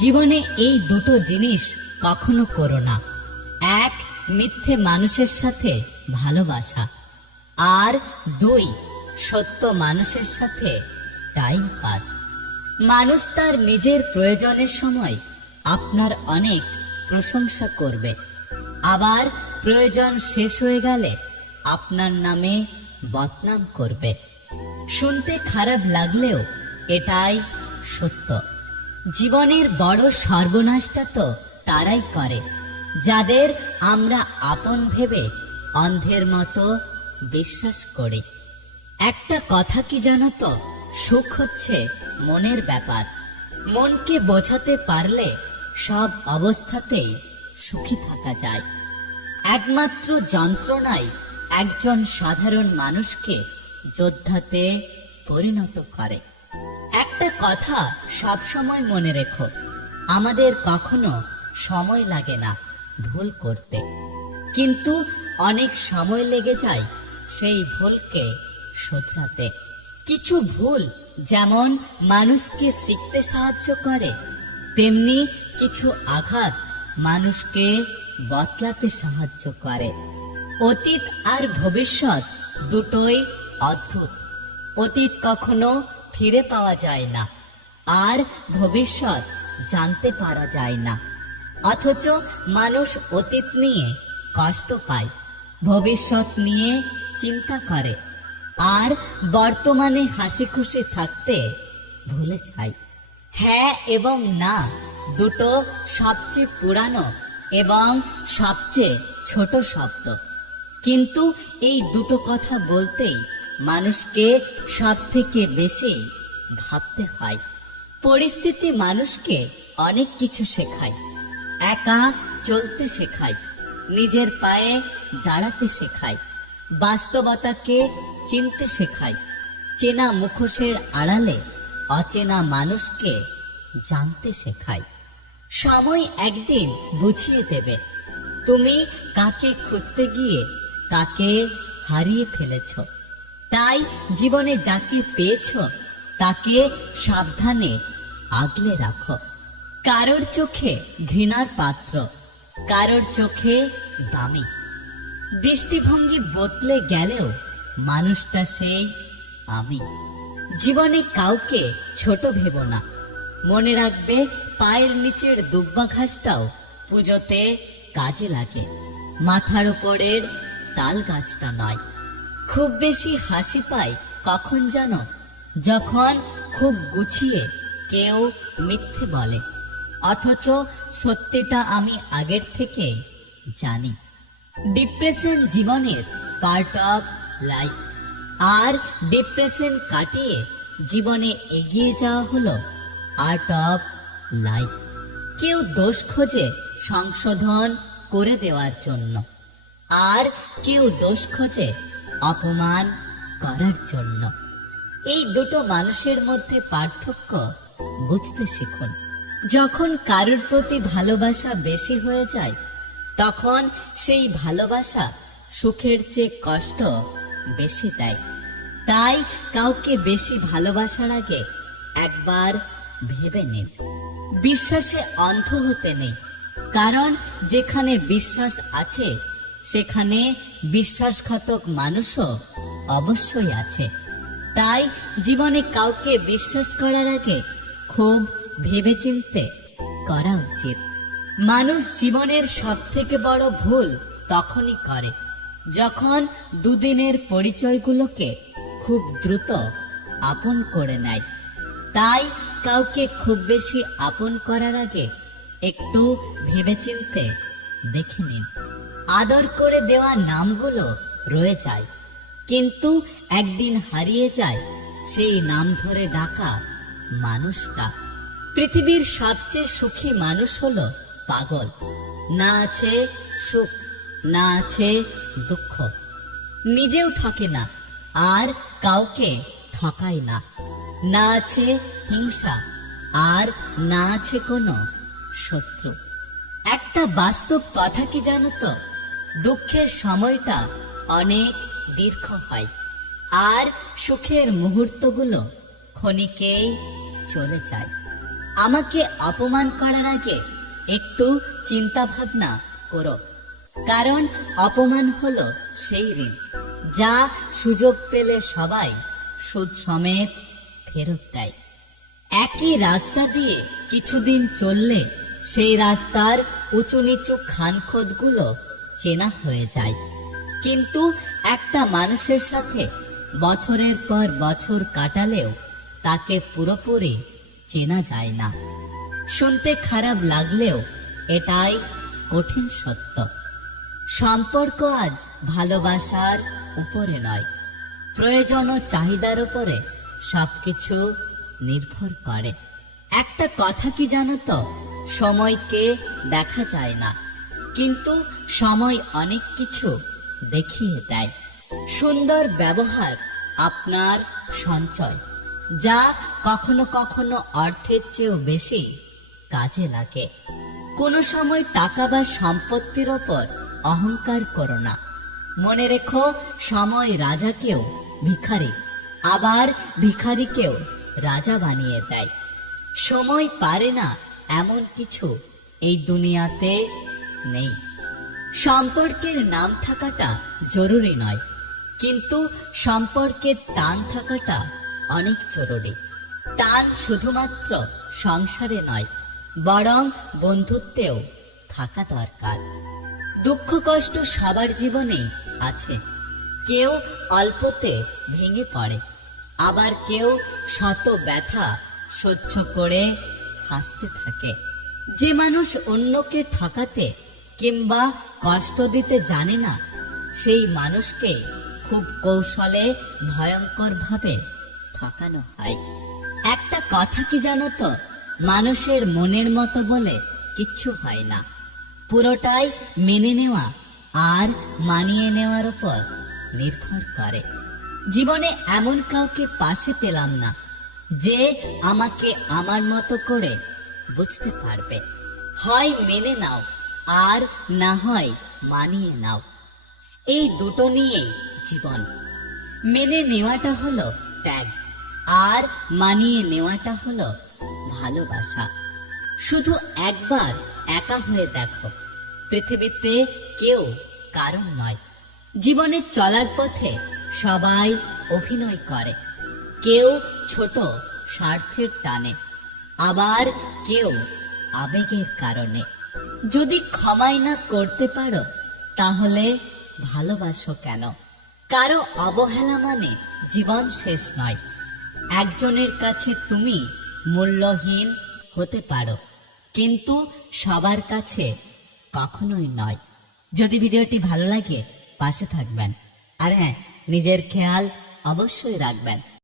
জীবনে এই দুটো জিনিস কখনো করো না। এক, মিথ্যে মানুষের সাথে ভালোবাসা, আর দুই, সত্য মানুষের সাথে টাইম পাস। মানুষ তার নিজের প্রয়োজনের সময় আপনার অনেক প্রশংসা করবে, আবার প্রয়োজন শেষ হয়ে গেলে আপনার নামে বদনাম করবে। শুনতে খারাপ লাগলেও এটাই সত্য। জীবনের বড় সর্বনাশটা তো তারাই করে যাদের আমরা আপন ভেবে অন্ধের মতো বিশ্বাস করি। একটা কথা কি জানো তো, সুখ হচ্ছে মনের ব্যাপার। মনকে বোঝাতে পারলে সব অবস্থাতেই সুখী থাকা যায়। একমাত্র যন্ত্রণাই একজন সাধারণ মানুষকে যোদ্ধাতে পরিণত করে। একটা কথা সব সময় মনে রেখো, আমাদের কখনো সময় লাগে না ভুল করতে, কিন্তু অনেক সময় লেগে যায় সেই ভুলকে শোধরাতে। কিছু ভুল যেমন মানুষকে শিখতে সাহায্য করে, তেমনি কিছু আঘাত মানুষকে বদলাতে সাহায্য করে। অতীত আর ভবিষ্যৎ দুটোই অদ্ভুত। অতীত কখনো ফিরে পাওয়া যায় না, আর ভবিষ্যৎ জানতে পারা যায় না। অথচ মানুষ অতীত নিয়ে কষ্ট পায়, ভবিষ্যৎ নিয়ে চিন্তা করে, আর বর্তমানে হাসি খুশি থাকতে ভুলে যায়। হ্যাঁ এবং না দুটো সবচেয়ে পুরানো এবং সবচেয়ে ছোট শব্দ, কিন্তু এই দুটো কথা বলতেই মানুষকে সব থেকে বেশি ভাবতে হয়। পরিস্থিতি মানুষকে অনেক কিছু শেখায়। একা চলতে শেখায়, নিজের পায়ে দাঁড়াতে শেখায়, বাস্তবতাকে চিনতে শেখায়, চেনা মুখোশের আড়ালে অচেনা মানুষকে জানতে শেখায়। সময় একদিন বুঝিয়ে দেবে তুমি কাকে খুঁজতে গিয়ে কাকে হারিয়ে ফেলেছ। তাই জীবনে যাকে পেয়েছ তাকে সাবধানে আগলে রাখো। কারোর চোখে ঘৃণার পাত্র, কারোর চোখে দামি। দৃষ্টিভঙ্গি বদলে গেলেও মানুষটা সেই আমি। জীবনে কাউকে ছোট ভেবো না। মনে রাখবে, পায়ের নিচের দুব্বা ঘাসটাও পুজোতে কাজে লাগে, মাথার উপরের তাল গাছটা নয়। খুব বেশি হাসি পায় কখন জানো? যখন খুব গুছিয়ে কেউ মিথ্যে বলে, অথচ সত্যিটা আমি আগের থেকে জানি। ডিপ্রেশন জীবনের পার্ট অফ লাইফ, আর ডিপ্রেশন কাটিয়ে জীবনে এগিয়ে যাওয়া হলো আর্ট অফ লাইফ। কেউ দোষ খোঁজে সংশোধন করে দেওয়ার জন্য, আর কেউ দোষ খোঁজে অপমান করার জন্য। এই দুটো মানুষের মধ্যে পার্থক্য বুঝতে শিখুন। যখন কারোর প্রতি ভালোবাসা বেশি হয়ে যায়, তখন সেই ভালোবাসা সুখের চেয়ে কষ্ট বেশি দেয়। তাই কাউকে বেশি ভালোবাসার আগে একবার ভেবে নিন। বিশ্বাসে অন্ধ হতে নেই, কারণ যেখানে বিশ্বাস আছে সেখানে বিশ্বাসঘাতক মানুষও অবশ্যই আছে। তাই জীবনে কাউকে বিশ্বাস করার আগে খুব ভেবেচিন্তে করা উচিত। মানুষ জীবনের সব থেকে বড় ভুল তখনই করে যখন দুদিনের পরিচয়গুলোকে খুব দ্রুত আপন করে নেয়। তাই কাউকে খুব বেশি আপন করার আগে একটু ভেবেচিন্তে দেখে নিন। আদর করে দেওয়া নামগুলো রয়ে যায়, কিন্তু একদিন হারিয়ে যায় সেই নাম ধরে ডাকা মানুষটা। পৃথিবীর সবচেয়ে সুখী মানুষ হলো পাগল। না আছে সুখ, না আছে দুঃখ, নিজেও ঠকে না আর কাউকে ঠকায় না। না আছে হিংসা, আর না আছে কোনো শত্রু। একটা বাস্তব কথা কি জানো তো, দুঃখের সময়টা অনেক দীর্ঘ হয়, আর সুখের মুহূর্তগুলো ক্ষণিকেই চলে যায়। আমাকে অপমান করার আগে একটু চিন্তা ভাবনা করো, কারণ অপমান হলো সেই ঋণ যা সুযোগ পেলে সবাই সুদ সমেত ফেরত দেয়। একই রাস্তা দিয়ে কিছুদিন চললে সেই রাস্তার উঁচু নিচু খানখোদগুলো চেনা হয়ে যায়, কিন্তু একটা মানুষের সাথে বছরের পর বছর কাটালেও তাকে পুরোপুরি চেনা যায় না। শুনতে খারাপ লাগলেও এটাই কঠিন সত্য। সম্পর্ক আজ ভালোবাসার উপরে নয়, প্রয়োজন ও চাহিদার উপরে সবকিছু নির্ভর করে। একটা কথা কি জানো তো, সময়কে দেখা যায় না, কিন্তু সময় অনেক কিছু দেখিয়ে দেয়। সুন্দর ব্যবহার আপনার সঞ্চয়, যা কখনো কখনো অর্থের চেয়েও বেশি কাজে লাগে। কোনো সময় টাকা বা সম্পত্তির ওপর অহংকার করো না। মনে রেখো, সময় রাজাকেও ভিখারি, আবার ভিখারিকেও রাজা বানিয়ে দেয়। সময় পারে না এমন কিছু এই দুনিয়াতে নেই। সম্পর্কের নাম থাকাটা জরুরি নয়, কিন্তু সম্পর্কের টান থাকাটা অনেক জরুরি। টান শুধুমাত্র সংসারে নয়, বরং বন্ধুত্বেও থাকা দরকার। দুঃখ কষ্ট সবার জীবনেই আছে। কেউ অল্পতে ভেঙে পড়ে, আবার কেউ শত ব্যথা সহ্য করে হাসতে থাকে। যে মানুষ অন্যকে ঠকাতে কিংবা কষ্ট দিতে জানে না, সেই মানুষকে খুব কৌশলে ভয়ঙ্করভাবে ঠকানো হয়। একটা কথা কি জানো তো, মানুষের মনের মতো বলে কিচ্ছু হয় না। পুরোটাই মেনে নেওয়া আর মানিয়ে নেওয়ার উপর নির্ভর করে। জীবনে এমন কাউকে পাশে পেলাম না যে আমাকে আমার মতো করে বুঝতে পারবে। হয় মেনে নাও, আর না হয় মানিয়ে নাও। এই দুটো নিয়েই জীবন। মেনে নেওয়াটা হলো ত্যাগ, আর মানিয়ে নেওয়াটা হলো ভালোবাসা। শুধু একবার একা হয়ে দেখো, পৃথিবীতে কেউ কারণ নয়। জীবনে চলার পথে সবাই অভিনয় করে, কেউ ছোট স্বার্থের টানে, আবার কেউ আবেগের কারণে। যদি ক্ষমাই না করতে পারো, তাহলে ভালোবাসো কেন? কারো অবহেলা মানে জীবন শেষ নয়। একজনের কাছে তুমি মূল্যহীন হতে পারো, কিন্তু সবার কাছে কখনোই নয়। যদি ভিডিওটি ভালো লাগে পাশে থাকবেন, আর হ্যাঁ, নিজের খেয়াল অবশ্যই রাখবেন।